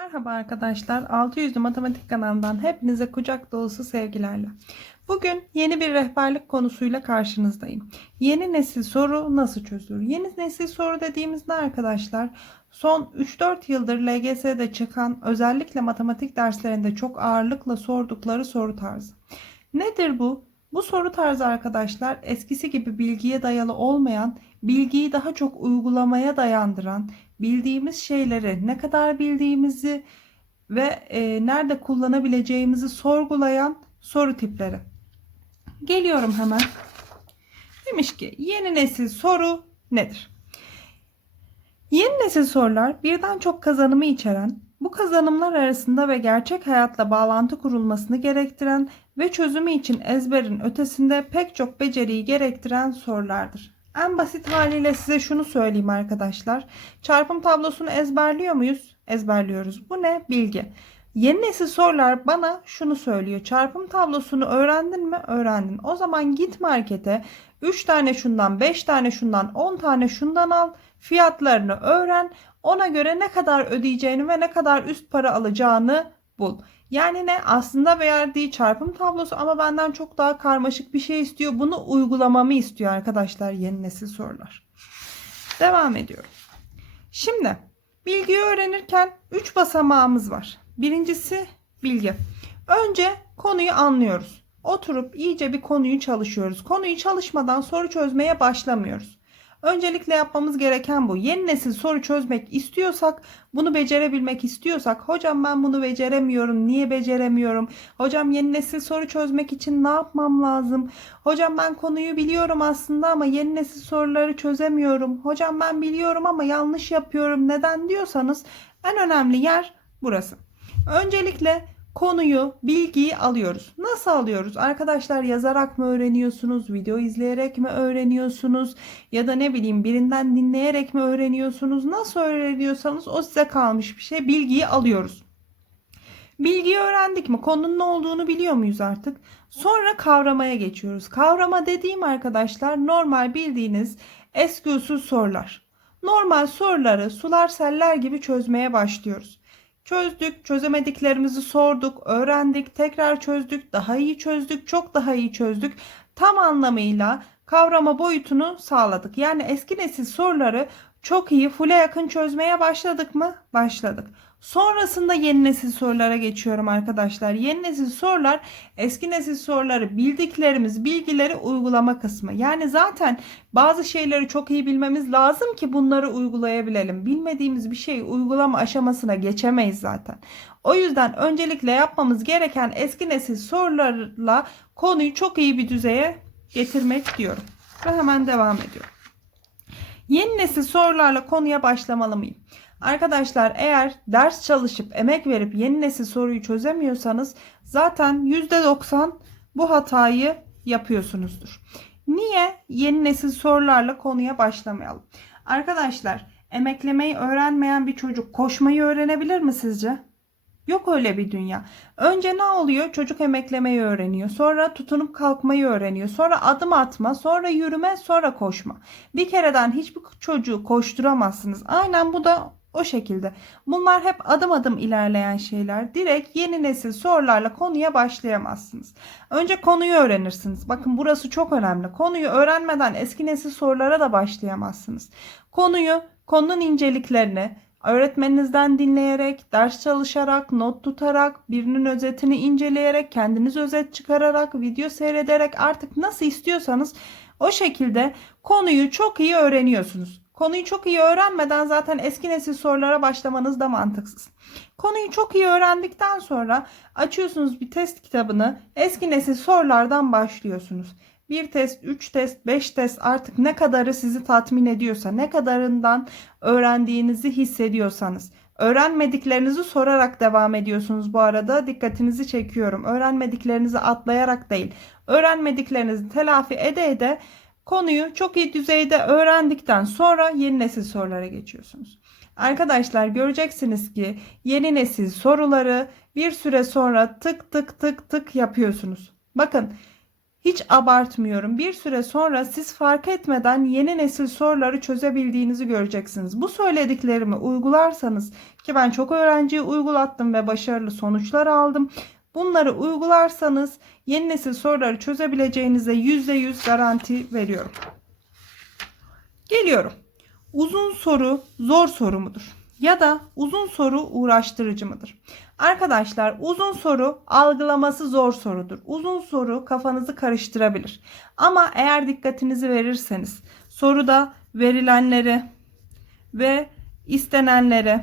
Merhaba arkadaşlar. 600'lü matematik kanalından hepinize kucak dolusu sevgilerle. Bugün yeni bir rehberlik konusuyla karşınızdayım. Yeni nesil soru nasıl çözülür? Yeni nesil soru dediğimizde arkadaşlar son 3-4 yıldır LGS'de çıkan özellikle matematik derslerinde çok ağırlıkla sordukları soru tarzı. Nedir bu? Bu soru tarzı arkadaşlar eskisi gibi bilgiye dayalı olmayan, bilgiyi daha çok uygulamaya dayandıran, bildiğimiz şeyleri ne kadar bildiğimizi ve e, nerede kullanabileceğimizi sorgulayan soru tipleri. Geliyorum hemen. Demiş ki yeni nesil soru nedir? Yeni nesil sorular birden çok kazanımı içeren, bu kazanımlar arasında ve gerçek hayatla bağlantı kurulmasını gerektiren ve çözümü için ezberin ötesinde pek çok beceriyi gerektiren sorulardır. En basit haliyle size şunu söyleyeyim arkadaşlar. Çarpım tablosunu ezberliyor muyuz? Ezberliyoruz. Bu ne? Bilgi. Yeni nesil sorular bana şunu söylüyor. Çarpım tablosunu öğrendin mi? Öğrendin. O zaman git markete 3 tane şundan, 5 tane şundan, 10 tane şundan al. Fiyatlarını öğren. Ona göre ne kadar ödeyeceğini ve ne kadar üst para alacağını bul. Yani ne? Aslında verdiği çarpım tablosu ama benden çok daha karmaşık bir şey istiyor. Bunu uygulamamı istiyor arkadaşlar yeni nesil sorular. Devam ediyorum. Şimdi bilgiyi öğrenirken 3 basamağımız var. Birincisi bilgi. Önce konuyu anlıyoruz. Oturup iyice bir konuyu çalışıyoruz. Konuyu çalışmadan soru çözmeye başlamıyoruz. Öncelikle yapmamız gereken bu. Yeni nesil soru çözmek istiyorsak, bunu becerebilmek istiyorsak, hocam ben bunu beceremiyorum, niye beceremiyorum? Hocam yeni nesil soru çözmek için ne yapmam lazım? Hocam ben konuyu biliyorum aslında ama yeni nesil soruları çözemiyorum. Hocam ben biliyorum ama yanlış yapıyorum. Neden diyorsanız en önemli yer burası. Öncelikle konuyu, bilgiyi alıyoruz. Nasıl alıyoruz? Arkadaşlar yazarak mı öğreniyorsunuz? Video izleyerek mi öğreniyorsunuz? Ya da ne bileyim birinden dinleyerek mi öğreniyorsunuz? Nasıl öğreniyorsanız o size kalmış bir şey. Bilgiyi alıyoruz. Bilgiyi öğrendik mi? Konunun ne olduğunu biliyor muyuz artık? Sonra kavramaya geçiyoruz. Kavrama dediğim arkadaşlar normal bildiğiniz eski usul sorular. Normal soruları sular seller gibi çözmeye başlıyoruz. Çözdük, çözemediklerimizi sorduk, öğrendik, tekrar çözdük, daha iyi çözdük, çok daha iyi çözdük. Tam anlamıyla kavrama boyutunu sağladık. Yani eski nesil soruları çok iyi, full'e yakın çözmeye başladık mı? Başladık. Sonrasında yeni nesil sorulara geçiyorum arkadaşlar. Yeni nesil sorular eski nesil soruları bildiklerimiz bilgileri uygulama kısmı. Yani zaten bazı şeyleri çok iyi bilmemiz lazım ki bunları uygulayabilelim. Bilmediğimiz bir şeyi uygulama aşamasına geçemeyiz zaten. O yüzden öncelikle yapmamız gereken eski nesil sorularla konuyu çok iyi bir düzeye getirmek diyorum. Ve hemen devam ediyorum. Yeni nesil sorularla konuya başlamalı mıyım? Arkadaşlar eğer ders çalışıp emek verip yeni nesil soruyu çözemiyorsanız zaten %90 bu hatayı yapıyorsunuzdur. Niye yeni nesil sorularla konuya başlamayalım? Arkadaşlar emeklemeyi öğrenmeyen bir çocuk koşmayı öğrenebilir mi sizce? Yok öyle bir dünya. Önce ne oluyor? Çocuk emeklemeyi öğreniyor. Sonra tutunup kalkmayı öğreniyor. Sonra adım atma, sonra yürüme, sonra koşma. Bir kereden hiçbir çocuğu koşturamazsınız. Aynen bu da o şekilde. Bunlar hep adım adım ilerleyen şeyler. Direkt yeni nesil sorularla konuya başlayamazsınız. Önce konuyu öğrenirsiniz. Bakın burası çok önemli. Konuyu öğrenmeden eski nesil sorulara da başlayamazsınız. Konuyu, konunun inceliklerini, Öğretmeninizden dinleyerek, ders çalışarak, not tutarak, birinin özetini inceleyerek, kendiniz özet çıkararak, video seyrederek artık nasıl istiyorsanız o şekilde konuyu çok iyi öğreniyorsunuz. Konuyu çok iyi öğrenmeden zaten eski nesil sorulara başlamanız da mantıksız. Konuyu çok iyi öğrendikten sonra açıyorsunuz bir test kitabını, eski nesil sorulardan başlıyorsunuz. Bir test, üç test, beş test artık ne kadarı sizi tatmin ediyorsa, ne kadarından öğrendiğinizi hissediyorsanız. Öğrenmediklerinizi sorarak devam ediyorsunuz bu arada. Dikkatinizi çekiyorum. Öğrenmediklerinizi atlayarak değil. Öğrenmediklerinizi telafi ede ede konuyu çok iyi düzeyde öğrendikten sonra yeni nesil sorulara geçiyorsunuz. Arkadaşlar göreceksiniz ki yeni nesil soruları bir süre sonra tık tık tık tık yapıyorsunuz. Bakın Hiç abartmıyorum. Bir süre sonra siz fark etmeden yeni nesil soruları çözebildiğinizi göreceksiniz. Bu söylediklerimi uygularsanız ki ben çok öğrenciyi uygulattım ve başarılı sonuçlar aldım. Bunları uygularsanız yeni nesil soruları çözebileceğinize %100 garanti veriyorum. Geliyorum. Uzun soru zor soru mudur? Ya da uzun soru uğraştırıcı mıdır? Arkadaşlar uzun soru algılaması zor sorudur. Uzun soru kafanızı karıştırabilir. Ama eğer dikkatinizi verirseniz soruda verilenleri ve istenenleri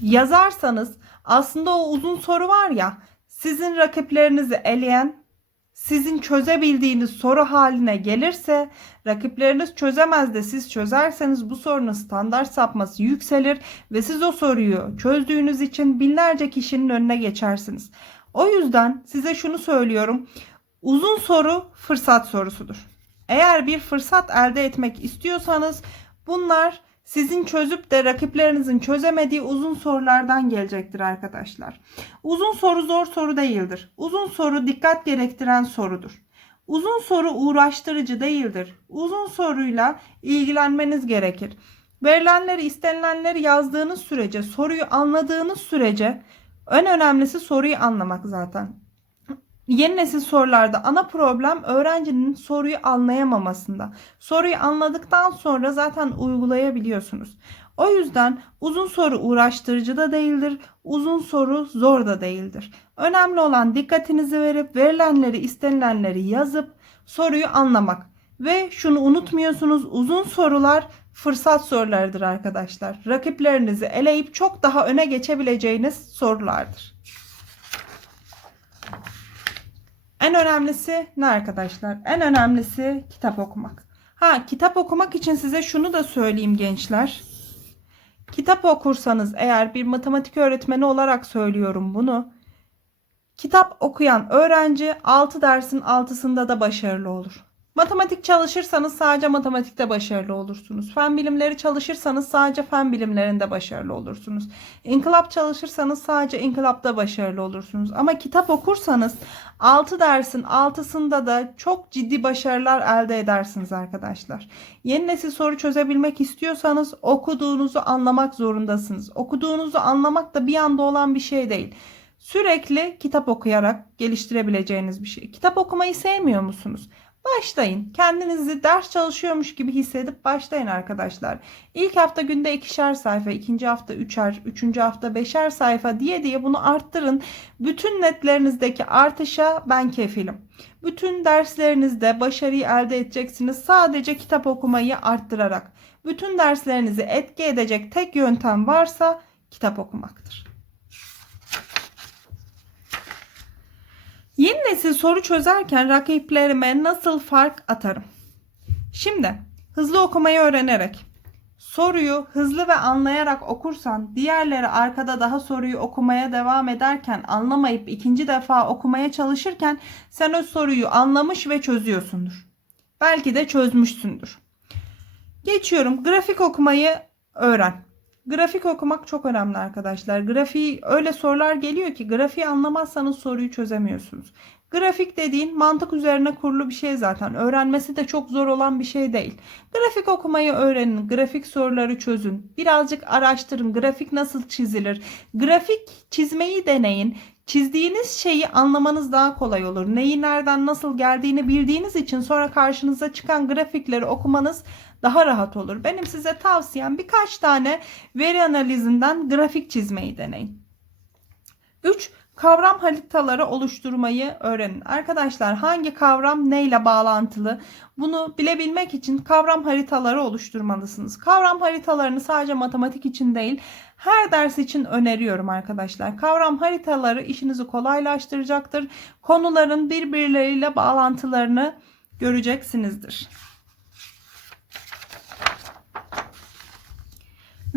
yazarsanız aslında o uzun soru var ya sizin rakiplerinizi eleyen sizin çözebildiğiniz soru haline gelirse rakipleriniz çözemez de siz çözerseniz bu sorunun standart sapması yükselir ve siz o soruyu çözdüğünüz için binlerce kişinin önüne geçersiniz. O yüzden size şunu söylüyorum. Uzun soru fırsat sorusudur. Eğer bir fırsat elde etmek istiyorsanız bunlar sizin çözüp de rakiplerinizin çözemediği uzun sorulardan gelecektir arkadaşlar. Uzun soru zor soru değildir. Uzun soru dikkat gerektiren sorudur. Uzun soru uğraştırıcı değildir. Uzun soruyla ilgilenmeniz gerekir. Verilenleri, istenilenleri yazdığınız sürece, soruyu anladığınız sürece en önemlisi soruyu anlamak zaten. Yeni nesil sorularda ana problem öğrencinin soruyu anlayamamasında. Soruyu anladıktan sonra zaten uygulayabiliyorsunuz. O yüzden uzun soru uğraştırıcı da değildir, uzun soru zor da değildir. Önemli olan dikkatinizi verip verilenleri, istenilenleri yazıp soruyu anlamak. Ve şunu unutmuyorsunuz uzun sorular fırsat sorularıdır arkadaşlar. Rakiplerinizi eleyip çok daha öne geçebileceğiniz sorulardır. En önemlisi ne arkadaşlar? En önemlisi kitap okumak. Ha kitap okumak için size şunu da söyleyeyim gençler. Kitap okursanız eğer bir matematik öğretmeni olarak söylüyorum bunu. Kitap okuyan öğrenci 6 dersin 6'sında da başarılı olur. Matematik çalışırsanız sadece matematikte başarılı olursunuz. Fen bilimleri çalışırsanız sadece fen bilimlerinde başarılı olursunuz. İnkılap çalışırsanız sadece inkılapta başarılı olursunuz. Ama kitap okursanız 6 dersin 6'sında da çok ciddi başarılar elde edersiniz arkadaşlar. Yeni nesil soru çözebilmek istiyorsanız okuduğunuzu anlamak zorundasınız. Okuduğunuzu anlamak da bir anda olan bir şey değil. Sürekli kitap okuyarak geliştirebileceğiniz bir şey. Kitap okumayı sevmiyor musunuz? Başlayın. Kendinizi ders çalışıyormuş gibi hissedip başlayın arkadaşlar. İlk hafta günde ikişer sayfa, ikinci hafta üçer, üçüncü hafta beşer sayfa diye diye bunu arttırın. Bütün netlerinizdeki artışa ben kefilim. Bütün derslerinizde başarıyı elde edeceksiniz sadece kitap okumayı arttırarak. Bütün derslerinizi etki edecek tek yöntem varsa kitap okumaktır. Nesil soru çözerken rakiplerime nasıl fark atarım? Şimdi hızlı okumayı öğrenerek soruyu hızlı ve anlayarak okursan diğerleri arkada daha soruyu okumaya devam ederken anlamayıp ikinci defa okumaya çalışırken sen o soruyu anlamış ve çözüyorsundur. Belki de çözmüşsündür. Geçiyorum. Grafik okumayı öğren. Grafik okumak çok önemli arkadaşlar. Grafiği öyle sorular geliyor ki grafiği anlamazsanız soruyu çözemiyorsunuz. Grafik dediğin mantık üzerine kurulu bir şey zaten. Öğrenmesi de çok zor olan bir şey değil. Grafik okumayı öğrenin, grafik soruları çözün. Birazcık araştırın. Grafik nasıl çizilir? Grafik çizmeyi deneyin. Çizdiğiniz şeyi anlamanız daha kolay olur. Neyi nereden nasıl geldiğini bildiğiniz için sonra karşınıza çıkan grafikleri okumanız daha rahat olur. Benim size tavsiyem birkaç tane veri analizinden grafik çizmeyi deneyin. 3. Kavram haritaları oluşturmayı öğrenin. Arkadaşlar hangi kavram neyle bağlantılı? Bunu bilebilmek için kavram haritaları oluşturmalısınız. Kavram haritalarını sadece matematik için değil, her ders için öneriyorum arkadaşlar. Kavram haritaları işinizi kolaylaştıracaktır. Konuların birbirleriyle bağlantılarını göreceksinizdir.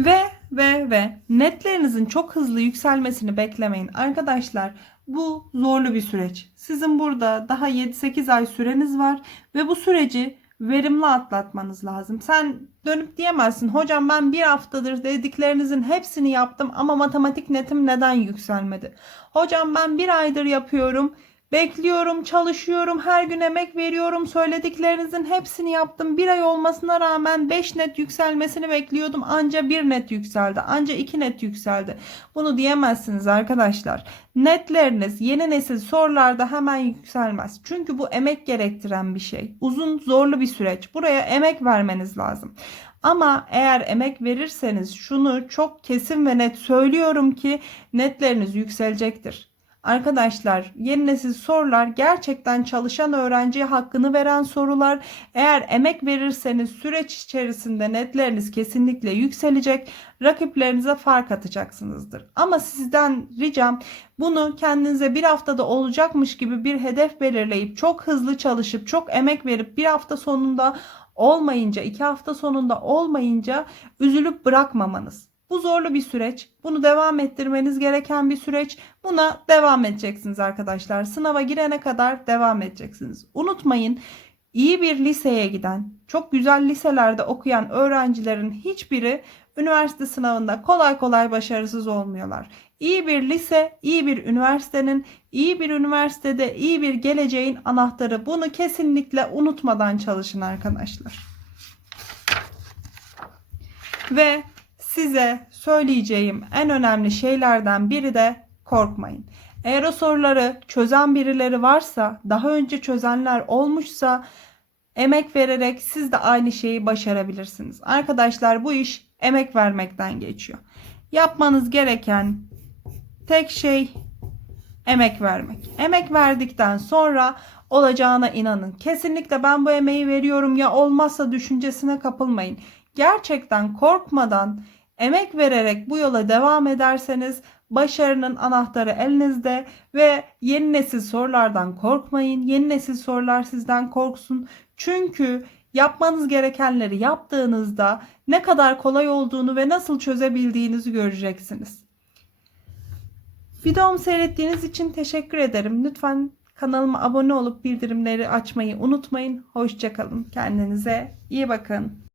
Ve ve ve netlerinizin çok hızlı yükselmesini beklemeyin. Arkadaşlar bu zorlu bir süreç. Sizin burada daha 7-8 ay süreniz var ve bu süreci verimli atlatmanız lazım. Sen dönüp diyemezsin hocam ben bir haftadır dediklerinizin hepsini yaptım ama matematik netim neden yükselmedi? Hocam ben bir aydır yapıyorum Bekliyorum, çalışıyorum, her gün emek veriyorum. Söylediklerinizin hepsini yaptım. Bir ay olmasına rağmen 5 net yükselmesini bekliyordum. Anca 1 net yükseldi. Anca 2 net yükseldi. Bunu diyemezsiniz arkadaşlar. Netleriniz yeni nesil sorularda hemen yükselmez. Çünkü bu emek gerektiren bir şey. Uzun, zorlu bir süreç. Buraya emek vermeniz lazım. Ama eğer emek verirseniz şunu çok kesin ve net söylüyorum ki netleriniz yükselecektir. Arkadaşlar yeni nesil sorular gerçekten çalışan öğrenciye hakkını veren sorular. Eğer emek verirseniz süreç içerisinde netleriniz kesinlikle yükselecek. Rakiplerinize fark atacaksınızdır. Ama sizden ricam bunu kendinize bir haftada olacakmış gibi bir hedef belirleyip çok hızlı çalışıp çok emek verip bir hafta sonunda olmayınca, iki hafta sonunda olmayınca üzülüp bırakmamanız. Bu zorlu bir süreç. Bunu devam ettirmeniz gereken bir süreç. Buna devam edeceksiniz arkadaşlar. Sınava girene kadar devam edeceksiniz. Unutmayın iyi bir liseye giden, çok güzel liselerde okuyan öğrencilerin hiçbiri üniversite sınavında kolay kolay başarısız olmuyorlar. İyi bir lise, iyi bir üniversitenin, iyi bir üniversitede iyi bir geleceğin anahtarı. Bunu kesinlikle unutmadan çalışın arkadaşlar. Ve size söyleyeceğim en önemli şeylerden biri de korkmayın. Eğer o soruları çözen birileri varsa, daha önce çözenler olmuşsa emek vererek siz de aynı şeyi başarabilirsiniz. Arkadaşlar bu iş emek vermekten geçiyor. Yapmanız gereken tek şey emek vermek. Emek verdikten sonra olacağına inanın. Kesinlikle ben bu emeği veriyorum ya olmazsa düşüncesine kapılmayın. Gerçekten korkmadan emek vererek bu yola devam ederseniz başarının anahtarı elinizde ve yeni nesil sorulardan korkmayın. Yeni nesil sorular sizden korksun. Çünkü yapmanız gerekenleri yaptığınızda ne kadar kolay olduğunu ve nasıl çözebildiğinizi göreceksiniz. Videomu seyrettiğiniz için teşekkür ederim. Lütfen kanalıma abone olup bildirimleri açmayı unutmayın. Hoşçakalın. Kendinize iyi bakın.